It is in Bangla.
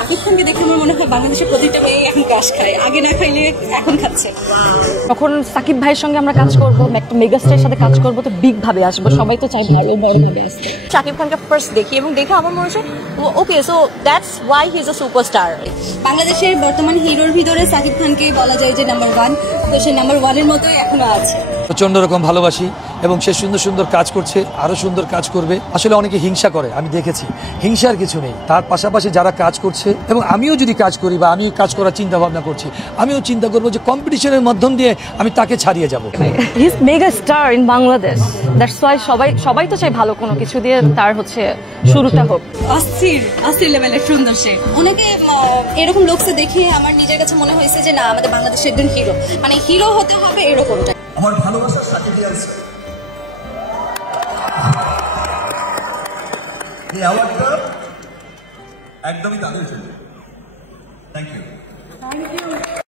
শাকিব খানকে দেখে আমার মনে হয় বাংলাদেশের প্রতিটা মেয়ে এখন ক্রাশ খায়, আগে না খাইলে এখন খাচ্ছে। তখন সাকিব ভাইয়ের সঙ্গে আমরা কাজ করবো, একটা মেগাস্টারের সাথে কাজ করবো, তো বিগ ভাবে আসবো, সবাই তো চাই ভালো বড় ভাবে আসতে। শাকিব খানকে ফার্স্ট দেখি এবং দেখে আমার মনে হচ্ছে okay, so that's why he is a superstar. বাংলাদেশের বর্তমান হিরোর ভিতরে শাকিব খানকে বলা যায় যে নাম্বার 1, তো সে নাম্বার 1-এর মতোই এখনো আছে। প্রচন্ড রকম ভালোবাসি এবং সে সুন্দর সুন্দর কাজ করছে, আরো সুন্দর কাজ করবে। আসলে অনেকে হিংসা করে, আমি দেখেছি, হিংসার কিছু নেই। তার পাশাপাশি যারা কাজ করছে, এবং আমিও যদি কাজ করি বা আমিও কাজ করার চিন্তা ভাবনা করছি, আমিও চিন্তা করবো যে কম্পিটিশনের মাধ্যম দিয়ে আমি তাকে ছাড়িয়ে যাব। He is mega star in Bangladesh, that's why সবাই তো চাই ভালো কোনো কিছু দিয়ে তার হচ্ছে শুরুটা হোক। অস্থির লেভেলের সুন্দর সে। অনেকে এরকম লোককে দেখে আমার নিজের কাছে মনে হয়েছে যে না, আমাদের বাংলাদেশের একজন হিরো, মানে হিরো হতে হবে এরকমটা। আমার ভালোবাসার সাথে দিয়েছে এই অ্যাওয়ার্ডটা একদমই তাদের জন্য। Thank you.